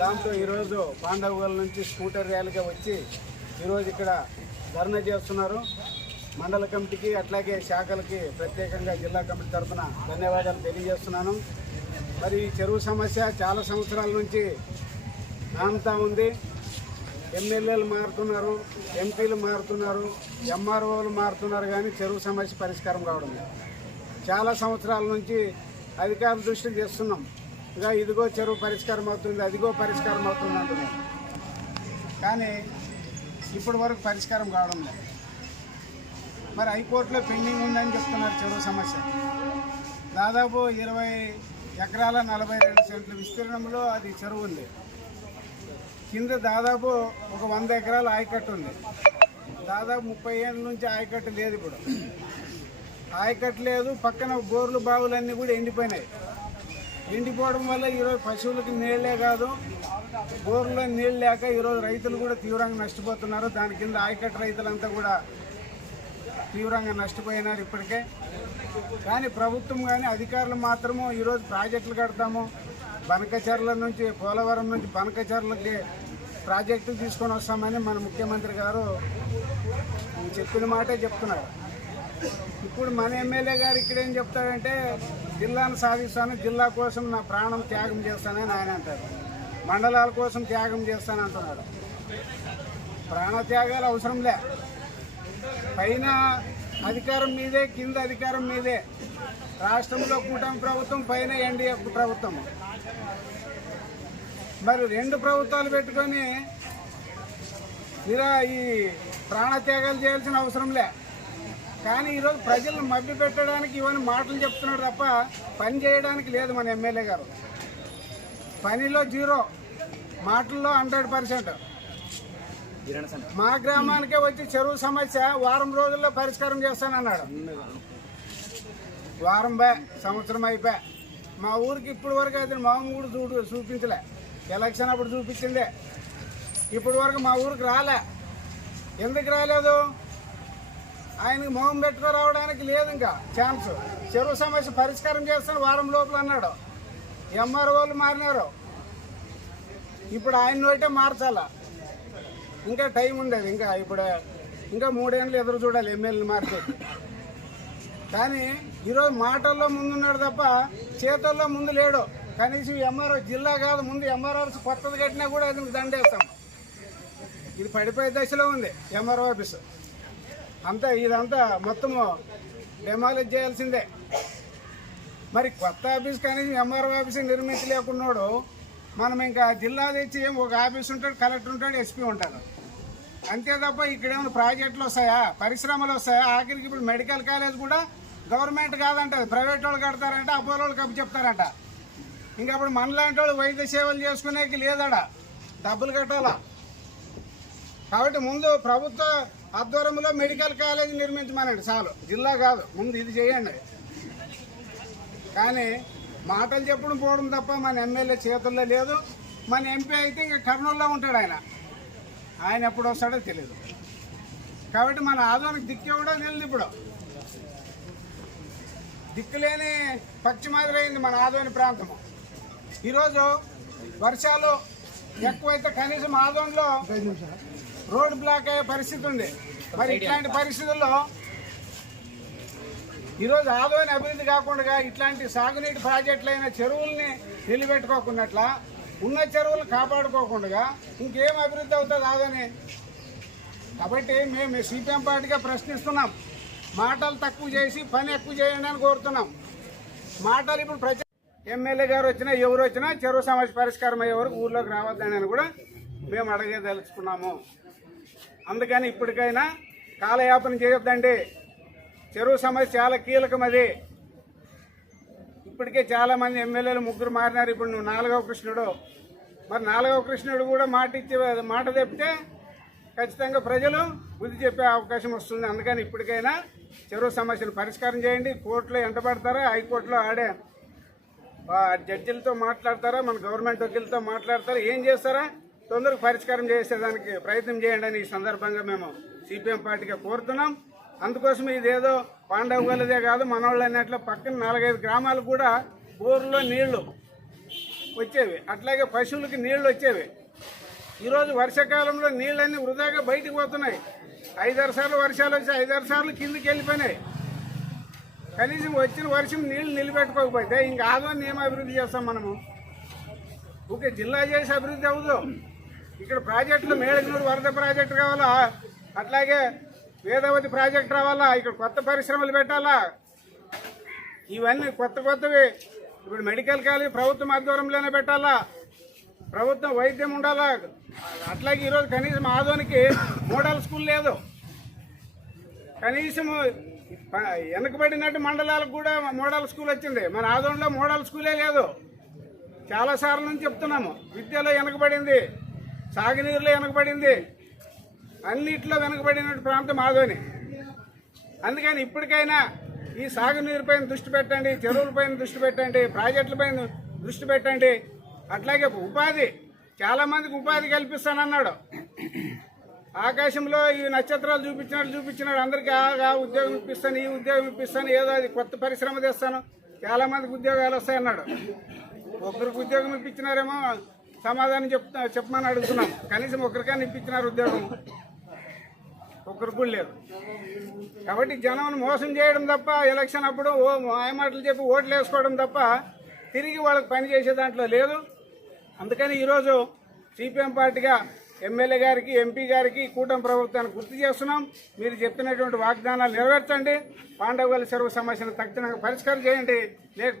దాంతో ఈరోజు పాండవుల నుంచి స్కూటర్ ర్యాలీగా వచ్చి ఈరోజు ఇక్కడ ధర్నా చేస్తున్నారు. మండల కమిటీకి అట్లాగే శాఖలకి ప్రత్యేకంగా జిల్లా కమిటీ తరఫున ధన్యవాదాలు తెలియజేస్తున్నాను. మరి ఈ చెరువు సమస్య చాలా సంవత్సరాల నుంచి నానుతా ఉంది. ఎమ్మెల్యేలు మారుతున్నారు ఎంపీలు మారుతున్నారు ఎంఆర్ఓలు మారుతున్నారు కానీ చెరువు సమస్య పరిష్కారం కావడం చాలా సంవత్సరాల నుంచి అధికారుల దృష్టికి చేస్తున్నాం. ఇంకా ఇదిగో చెరువు పరిష్కారం అవుతుంది అదిగో పరిష్కారం అవుతుంది అంటున్నాం కానీ ఇప్పటి వరకు పరిష్కారం కావడం లేదు. మరి హైకోర్టులో పెండింగ్ ఉందని చెప్తున్నారు చెరువు సమస్య. దాదాపు ఇరవై ఎకరాల నలభై రెండు సెంట్ల విస్తీర్ణంలో అది చెరువు ఉంది. కింద దాదాపు ఒక వంద ఎకరాల ఆయకట్టు ఉంది. దాదాపు ముప్పై ఏళ్ళ నుంచి ఆయకట్టు లేదు ఇప్పుడు. ఆయకట్టు లేదు పక్కన బోర్లు బావులన్నీ కూడా ఎండిపోయినాయి. ఎండిపోవడం వల్ల ఈరోజు పశువులకి నీళ్ళే కాదు బోర్లో నీళ్ళు లేక ఈరోజు రైతులు కూడా తీవ్రంగా నష్టపోతున్నారు. దాని కింద ఆయకట్టు రైతులంతా కూడా తీవ్రంగా నష్టపోయినారు ఇప్పటికే. కానీ ప్రభుత్వం కానీ అధికారులు మాత్రము ఈరోజు ప్రాజెక్టులు కడతాము. బనకచర్ల నుంచి పోలవరం నుంచి బనకచర్లకి ప్రాజెక్టులు తీసుకొని వస్తామని మన ముఖ్యమంత్రి గారు చెప్పిన మాటే చెప్తున్నారు. ఇప్పుడు మన ఎమ్మెల్యే గారు ఇక్కడ ఏం చెప్తాడంటే జిల్లాను సాధిస్తాను జిల్లా కోసం నా ప్రాణం త్యాగం చేస్తానని ఆయన అంటారు. మండలాల కోసం త్యాగం చేస్తాను అంటున్నాడు. ప్రాణత్యాగాలు అవసరం లే. పైన అధికారం మీదే కింద అధికారం మీదే. రాష్ట్రంలో కూటమి ప్రభుత్వం పైన ఎన్డీఏ ప్రభుత్వం. మరి రెండు ప్రభుత్వాలు పెట్టుకొని ఇలా ఈ ప్రాణత్యాగాలు చేయాల్సిన అవసరం లే. కానీ ఈరోజు ప్రజలను మభ్య పెట్టడానికి ఇవన్నీ మాటలు చెప్తున్నాడు తప్ప పని చేయడానికి లేదు మన ఎమ్మెల్యే గారు. పనిలో జీరో మాటల్లో హండ్రెడ్ పర్సెంట్. మా గ్రామానికే వచ్చి చెరువు సమస్య వారం రోజుల్లో పరిష్కారం చేస్తానన్నాడు. వారం బే సంవత్సరం అయిపోయా మా ఊరికి ఇప్పుడు వరకు అయితే మా కూడా చూడు చూపించలే. ఎలక్షన్ అప్పుడు చూపించిందే. ఇప్పుడు వరకు మా ఊరికి రాలే. ఎందుకు రాలేదు? ఆయనకి మొహం పెట్టుకు రావడానికి లేదు ఇంకా. ఛాన్స్. చెరువు సమస్య పరిష్కారం చేస్తాను వారం లోపల అన్నాడు. ఎంఆర్ఓలు వాళ్ళు మారినారు. ఇప్పుడు ఆయన నోటే మార్చాలా? ఇంకా టైం ఉండేది ఇంకా ఇప్పుడు. ఇంకా మూడేళ్ళు ఎదురు చూడాలి ఎమ్మెల్యేని మార్చే కానీ ఈరోజు మాటల్లో ముందున్నాడు తప్ప చేతుల్లో ముందు లేడు. కనీసం ఎంఆర్ఓ జిల్లా కాదు ముందు ఎంఆర్ఆర్స్ కొత్తది కట్టినా కూడా అది దండేస్తాం. ఇది పడిపోయే దశలో ఉంది ఎంఆర్ఓ ఆఫీసు. అంతా ఇదంతా మొత్తము డెమాలిజ్ చేయాల్సిందే. మరి కొత్త ఆఫీస్ కానీ ఎంఆర్ఓ ఆఫీస్ నిర్మించలేకున్నాడు మనం ఇంకా జిల్లా తెచ్చి ఏం ఒక ఆఫీస్ ఉంటాడు కలెక్టర్ ఉంటాడు ఎస్పీ ఉంటాడు. అంతే తప్ప ఇక్కడ ఏమైనా ప్రాజెక్టులు వస్తాయా? పరిశ్రమలు వస్తాయా? ఆఖరికి ఇప్పుడు మెడికల్ కాలేజ్ కూడా గవర్నమెంట్ కాదంట అది ప్రైవేట్ వాళ్ళు కడతారంట అపోలో వాళ్ళు కప్పు చెప్తారంట. ఇంకా అప్పుడు మనలాంటి వాళ్ళు వైద్య సేవలు చేసుకునేకి లేదడా డబ్బులు కట్టాలా? కాబట్టి ముందు ప్రభుత్వ ఆధ్వర్యంలో మెడికల్ కాలేజ్ నిర్మించమనండి చాలు. జిల్లా కాదు ముందు ఇది చేయండి. కానీ మాటలు చెప్పడం పోవడం తప్ప మన ఎమ్మెల్యే చేతుల్లో లేదు. మన ఎంపీ అయితే ఇంకా కర్నూలులో ఉంటాడు ఆయన. ఆయన ఎప్పుడు వస్తాడో తెలియదు కాబట్టి మన ఆదోనికి దిక్కే కూడా తెలియదు ఇప్పుడు. దిక్కులేని పక్షి మాదిరి మన ఆదోని ప్రాంతము. ఈరోజు వర్షాలు ఎక్కువైతే కనీసం ఆదోన్లో రోడ్ బ్లాక్ అయ్యే పరిస్థితి ఉంది. మరి ఇట్లాంటి పరిస్థితుల్లో ఈరోజు ఆదాయం అభివృద్ధి కాకుండా ఇట్లాంటి సాగునీటి ప్రాజెక్టులైన చెరువుల్ని నిలబెట్టుకోకున్నట్ల ఉన్న చెరువులు కాపాడుకోకుండా ఇంకేం అభివృద్ధి అవుతుంది ఆదని? కాబట్టి మేము సిపిఎం పార్టీగా ప్రశ్నిస్తున్నాం. మాటలు తక్కువ చేసి పని ఎక్కువ చేయండి అని కోరుతున్నాం. మాటలు ఇప్పుడు ప్రజ ఎమ్మెల్యే గారు వచ్చినా ఎవరు వచ్చినా చెరువు సమస్య పరిష్కారం అయ్యే వరకు ఊర్లోకి రావద్దని అని కూడా మేము అడగదలుచుకున్నాము అందుకని ఇప్పటికైనా కాలయాపన చేయొద్దండి. చెరువు సమస్య చాలా కీలకం అది. ఇప్పటికే చాలామంది ఎమ్మెల్యేలు ముగ్గురు మారినారు. ఇప్పుడు నువ్వు నాలుగవ కృష్ణుడు. మరి నాలుగవ కృష్ణుడు కూడా మాట ఇచ్చే మాట చెప్తే ఖచ్చితంగా ప్రజలు బుద్ధి చెప్పే అవకాశం వస్తుంది. అందుకని ఇప్పటికైనా చెరువు సమస్యను పరిష్కారం చేయండి. కోర్టులో ఎంటబడతారా హైకోర్టులో ఆడే జడ్జిలతో మాట్లాడతారా? మన గవర్నమెంట్ వకీలతో మాట్లాడతారా? ఏం చేస్తారా? తొందరగా పరిష్కారం చేసేదానికి ప్రయత్నం చేయండి అని ఈ సందర్భంగా మేము సిపిఎం పార్టీగా కోరుతున్నాం. అందుకోసం ఇదేదో పాండవ గలదే కాదు మనవాళ్ళు అన్నట్లు పక్కన నాలుగైదు గ్రామాలు కూడా బోర్లో నీళ్ళు వచ్చేవి. అట్లాగే పశువులకి నీళ్ళు వచ్చేవి. ఈరోజు వర్షాకాలంలో నీళ్ళన్నీ వృధాగా బయటికి పోతున్నాయి. ఐదారు సార్లు వర్షాలు వచ్చి ఐదారు సార్లు కిందికి వెళ్ళిపోయినాయి. కనీసం వచ్చిన వర్షం నీళ్ళు నిలబెట్టుకోకపోతే ఇంకా ఆదో ఏం అభివృద్ధి చేస్తాం మనము. ఓకే జిల్లా చేసి అభివృద్ధి అవుదాం. ఇక్కడ ప్రాజెక్టులు మేళగినూరు వరద ప్రాజెక్టు కావాలా? అట్లాగే వేదావతి ప్రాజెక్ట్ రావాలా? ఇక్కడ కొత్త పరిశ్రమలు పెట్టాలా? ఇవన్నీ కొత్త కొత్తవి. ఇప్పుడు మెడికల్ కాలేజ్ ప్రభుత్వం ఆధ్వర్యంలోనే పెట్టాలా? ప్రభుత్వం వైద్యం ఉండాలా? అట్లాగే ఈరోజు కనీసం ఆదోనికి మోడల్ స్కూల్ లేదు. కనీసం వెనకబడినట్టు మండలాలకు కూడా మోడల్ స్కూల్ వచ్చింది. మన ఆదోన్లో మోడల్ స్కూలే లేదు. చాలా సార్లు నుంచి చెప్తున్నాము విద్యలో వెనకబడింది. సాగునీరులో వెనకబడింది. అన్నిట్లో వెనకబడిన ప్రాంతం ఆదోని అందుకని ఇప్పటికైనా ఈ సాగునీరుపైన దృష్టి పెట్టండి చెరువులపైన దృష్టి పెట్టండి ప్రాజెక్టులపైన దృష్టి పెట్టండి. అట్లాగే ఉపాధి చాలామందికి ఉపాధి కల్పిస్తానన్నాడు. ఆకాశంలో ఈ నక్షత్రాలు చూపించినాడు చూపించినాడు. అందరికీ ఆ ఉద్యోగం ఇప్పిస్తాను ఈ ఉద్యోగం ఇప్పిస్తాను ఏదో అది కొత్త పరిశ్రమ తెస్తాను. చాలామందికి ఉద్యోగాలు వస్తాయన్నాడు. ఒకరికి ఉద్యోగం ఇప్పించినారేమో సమాధానం చెప్తా చెప్పమని అడుగుతున్నాం. కనీసం ఒకరికైనా ఇప్పించినారు ఉద్యోగం. ఒకరు కూడా లేదు కాబట్టి జనం మోసం చేయడం తప్ప ఎలక్షన్ అప్పుడు ఓ మాయమాటలు చెప్పి ఓట్లు వేసుకోవడం తప్ప తిరిగి వాళ్ళకి పని చేసే దాంట్లో లేదు. అందుకని ఈరోజు సిపిఎం పార్టీగా ఎమ్మెల్యే గారికి ఎంపీ గారికి కూటమి ప్రభుత్వాన్ని గుర్తు చేస్తున్నాం. మీరు చెప్పినటువంటి వాగ్దానాలు నెరవేర్చండి. పాండవుల చెరువు సమస్యను తక్షణంగా పరిష్కారం చేయండి. లేకపోతే